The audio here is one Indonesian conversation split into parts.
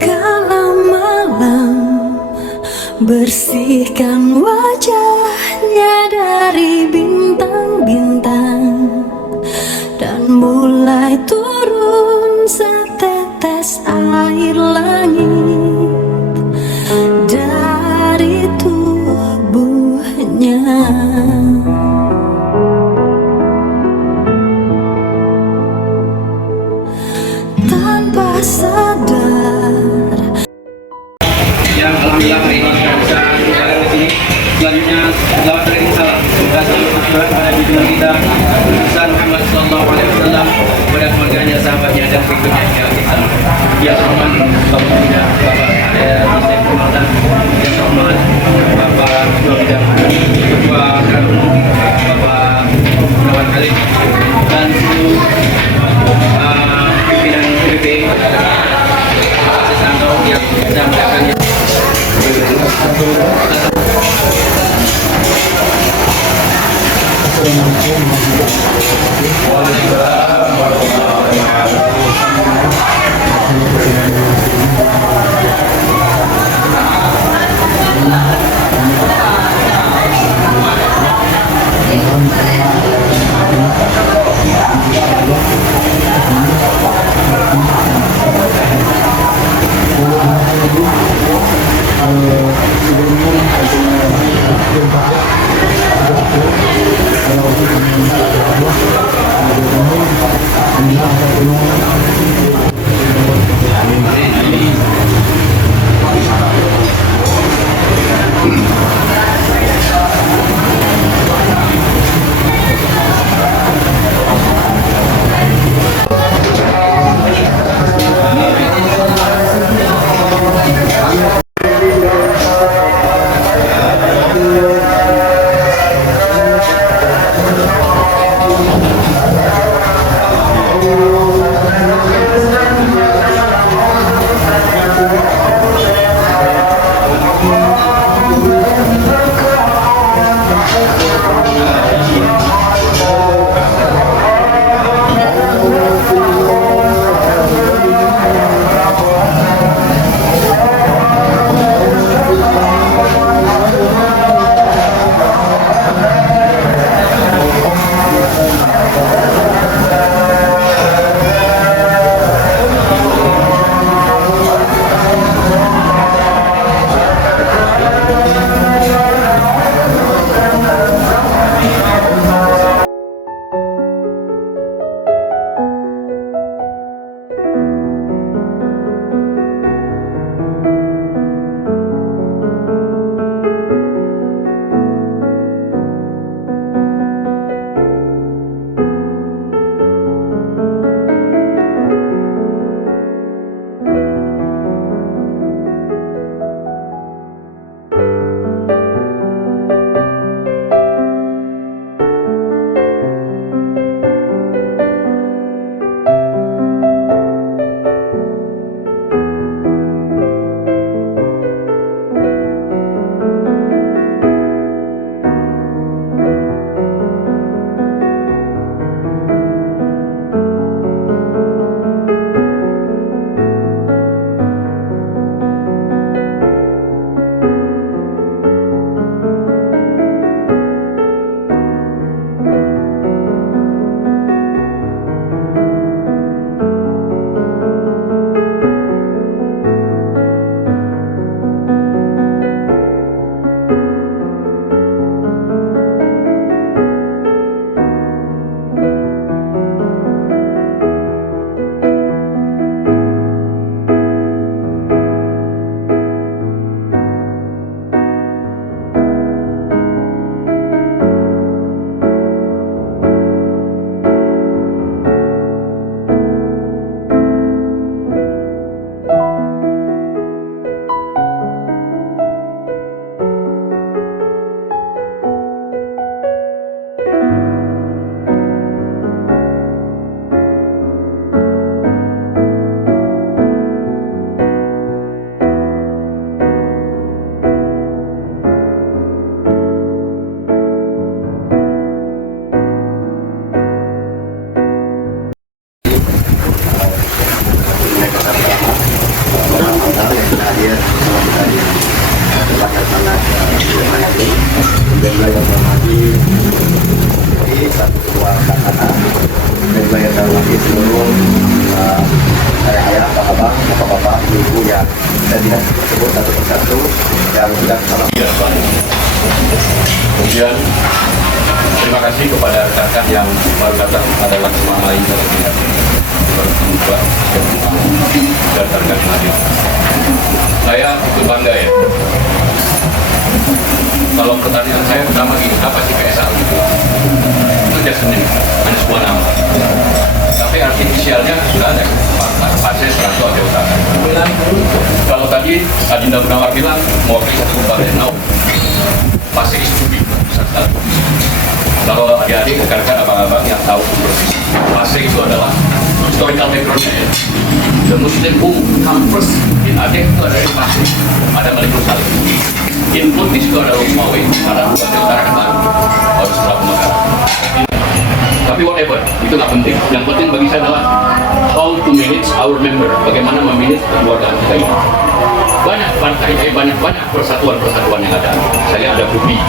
Kalau malam bersihkan wajahnya dari bintang-bintang dan mulai turun setetes air langit dari tubuhnya. Tanpa sadar yang alhamdulillah hari ini kita bisa berada di sini. Selanjutnya selawat dari salam semoga selalu tercurah pada junjungan kita Rasulullah Muhammad SAW, kepada keluarganya, sahabatnya dan berikutnya hingga kita. Ya Rahman, Bapak Bidang, Bapak Hussein Kumaldan, Ya Rahman, Bapak Ketua Bidang, Ketua Bapak Gunawan Khalid, dan seluruh pimpinan PP Sesangkau yang bisa mendapatkan. hadir tadi tempat yang sangat menikmati dan belajar lagi jadi satu ketua kakak dan belajar lagi seluruh ayah, bapak-bapak, ibu yang saya tidak sebut satu persatu yang sudah salam. Kemudian terima kasih kepada rekan-rekan yang baru datang pada Laksamana lain dari pihak dan rekan hadir. Saya ikut bangga ya. Kalau pertanyaan saya pertama gini, apa sih PSA gitu? Itu just name, hanya sebuah nama. Tapi arti inisialnya sudah ada. Pasien Seranto ada usaha. Kalau tadi Adinda Munawar bilang mewakili satu kabupaten Nau, pasti studi. Kalau adik-adik, rekan-rekan abang-abang yang tahu persis, Pasir itu adalah historical background-nya ya. The Muslim who come first in Aceh itu ada di Pasir, ada Malikul Salim. Input di situ ada Umawi, karena Aceh Utara kan harus setelah pemekaran. Tapi whatever, itu nggak penting. Yang penting bagi saya adalah how to manage our member, bagaimana memanage keluargaan kita ini. Banyak partai, banyak persatuan-persatuan yang ada. Saya ada BUBI,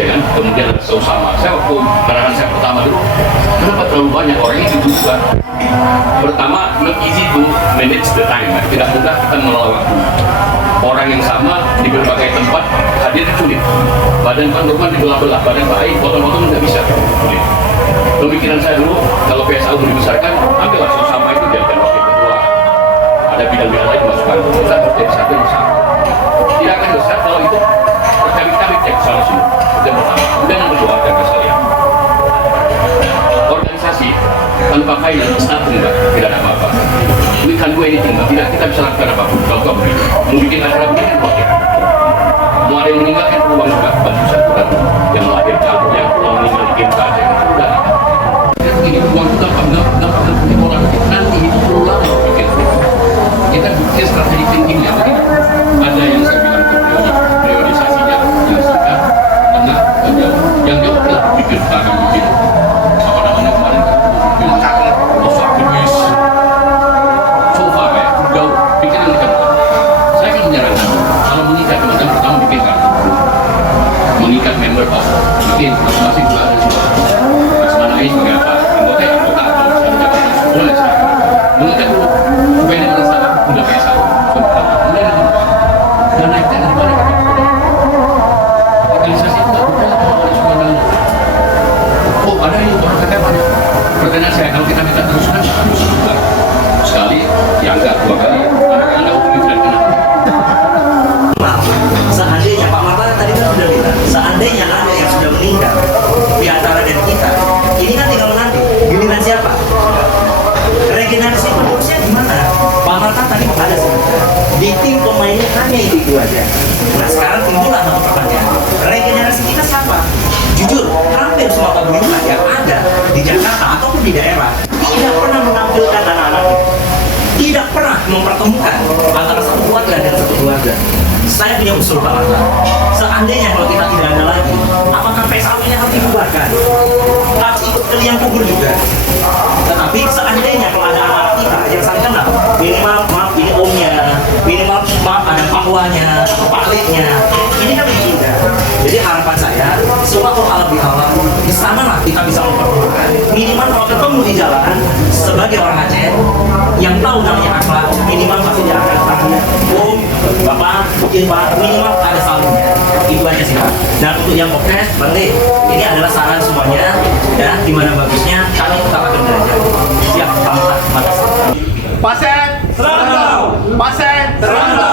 ya kan? Kemudian ada Sosama. Saya waktu peranan saya pertama dulu, kenapa terlalu banyak orang ini juga? Pertama, not easy to manage the time. Tidak mudah kita mengelola waktu. Orang yang sama di berbagai tempat hadir sulit. Badan Pak Nurman dibelah-belah, badan Pak Aik potong-potong tidak bisa. Sulit. Pemikiran saya dulu, kalau PSA mau dibesarkan, ambillah Sosama itu jadikan wakil ketua. Ada bidang-bidang lain dimasukkan. Kita harus jadi satu yang sama. Tidak akan besar kalau itu berkali-kali cek soal sini. Itu yang pertama. Kemudian yang kedua, dan sekalian. Organisasi tanpa finance, nothing, tidak ada apa-apa. We can do anything, tidak kita bisa lakukan apapun. Contoh begini, mau bikin acara begini kan wakil. Mau ada yang meninggal kan peluang juga, bantu satu kan. Yang melahirkan, yang peluang meninggal di game saja, itu udah. Ini peluang kita nggak pernah punya orang nanti itu peluang bikin. Kita bikin strategi thinkingnya begini. Ada yang saya bilang itu priorisasinya yang sudah tengah dan jauh. Yang jauh kita bikin akan bikin apa namanya kemarin bilang rusak habis sofa ya jauh bikin yang dekat. Saya kan menyarankan kalau mengikat teman-teman pertama bikin kartu mengikat member of bikin masing-masing juga ada semua. Laksamana ini sebagai apa? Anggota ya anggota kalau misalnya jabatan boleh saya mengikat dulu supaya dia merasa udah biasa. Kemudian yang kedua dan naikkan dari mana kita organisasi itu nggak bukan kalau ada semua dalam. Oh ada yang orang kata banyak. Pertanyaan saya kalau kita minta teruskan sekali ya enggak dua kali anda hubungi dan kenal. Seandainya Pak Marta tadi kan sudah bilang, seandainya ada yang sudah meninggal di antara dari kita, ini kan tinggal menanti giliran siapa? Regenerasi penerusnya gimana? Pak Marta tadi ada sebenarnya di tim pemainnya hanya itu aja. Nah sekarang timbullah satu pertanyaan, regenerasi kita siapa? Jujur, hampir semua pemerintahan yang ada di Jakarta ataupun di daerah tidak pernah menampilkan anak-anaknya, tidak pernah mempertemukan antara satu keluarga dan satu keluarga. Saya punya usul Pak Marta, seandainya kalau kita tidak ada lagi, apakah PSA ini harus dibubarkan? Harus ikut ke liang kubur juga. Tetapi seandainya kalau ada anak kita yang saling kenal, minimal maaf ini omnya, minimal maaf ada pakwanya atau pakliknya, ini kan lebih indah. Jadi harapan saya, suatu hal lebih awal, di sanalah kita bisa mempertemukan. Minimal kalau ketemu di jalan, sebagai orang Aceh yang tahu namanya akhlak, minimal pasti dia akan tangannya, om, bapak, mungkin pak, minimal ada salingnya. Itu aja sih Pak. Dan untuk yang podcast, berarti ini adalah saran semuanya, ya, dimana bagusnya kami tetap akan belajar. Siap, Pak Marta, makasih. Pasien, Seranto! Pasien, Seranto!